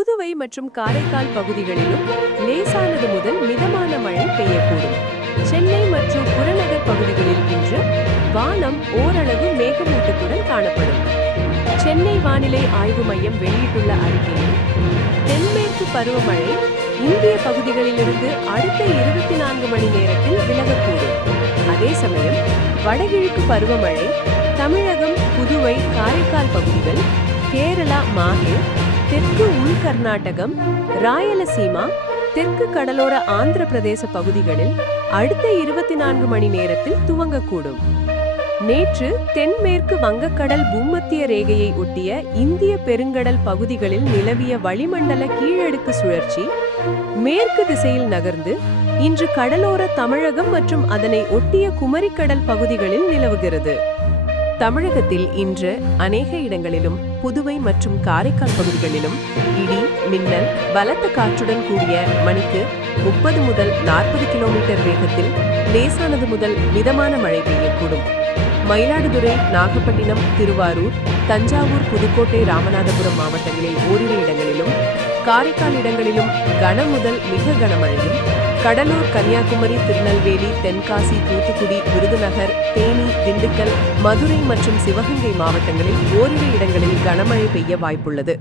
புதுவை மற்றும் காரைக்கால் பகுதிகளிலும் லேசானது முதல் மிதமான மழை பெய்யக்கூடும். சென்னை மற்றும் புறநகர் பகுதிகளில் இன்று வானம் ஓரளவு மேகமூட்டத்துடன் காணப்படும். சென்னை வானிலை ஆய்வு மையம் வெளியிட்டுள்ள அறிக்கையில் தென்மேற்கு பருவமழை இந்திய பகுதிகளிலிருந்து அடுத்த 24 மணி நேரத்தில் விலகக்கூடும். அதே சமயம் வடகிழக்கு பருவமழை தமிழகம், புதுவை, காரைக்கால் பகுதிகள், கேரளா, மாஹே, தெற்கு உள் கர்நாடகம், ராயலசீமா, தெற்கு கடலோர ஆந்திர பிரதேச பகுதிகளில் அடுத்த 24 மணி நேரத்தில் துவங்கக்கூடும். நேற்று தென்மேற்கு வங்கக்கடல் பூமத்திய ரேகையை ஒட்டிய இந்திய பெருங்கடல் பகுதிகளில் நிலவிய வளிமண்டல கீழடுக்கு சுழற்சி மேற்கு திசையில் நகர்ந்து இன்று கடலோர தமிழகம் மற்றும் அதனை ஒட்டிய குமரிக்கடல் பகுதிகளில் நிலவுகிறது. தமிழகத்தில் இன்று அநேக இடங்களிலும் புதுவை மற்றும் காரைக்கால் பகுதிகளிலும் இடி, மின்னல், பலத்த காற்றுடன் கூடிய மணிக்கு 30 முதல் 40 கிலோமீட்டர் வேகத்தில் லேசானது முதல் மிதமான மழை பெய்யக்கூடும். மயிலாடுதுறை, நாகப்பட்டினம், திருவாரூர், தஞ்சாவூர், புதுக்கோட்டை, ராமநாதபுரம் மாவட்டங்களில் ஓரிரு இடங்களிலும், காரைக்கால் இடங்களிலும் கன முதல் மிக கனமழையும், கடலூர், கன்னியாகுமரி, திருநெல்வேலி, தென்காசி, தூத்துக்குடி, விருதுநகர், தேனி, திண்டுக்கல், மதுரை மற்றும் சிவகங்கை மாவட்டங்களில் ஓரிரு இடங்களில் கனமழை பெய்ய வாய்ப்புள்ளது.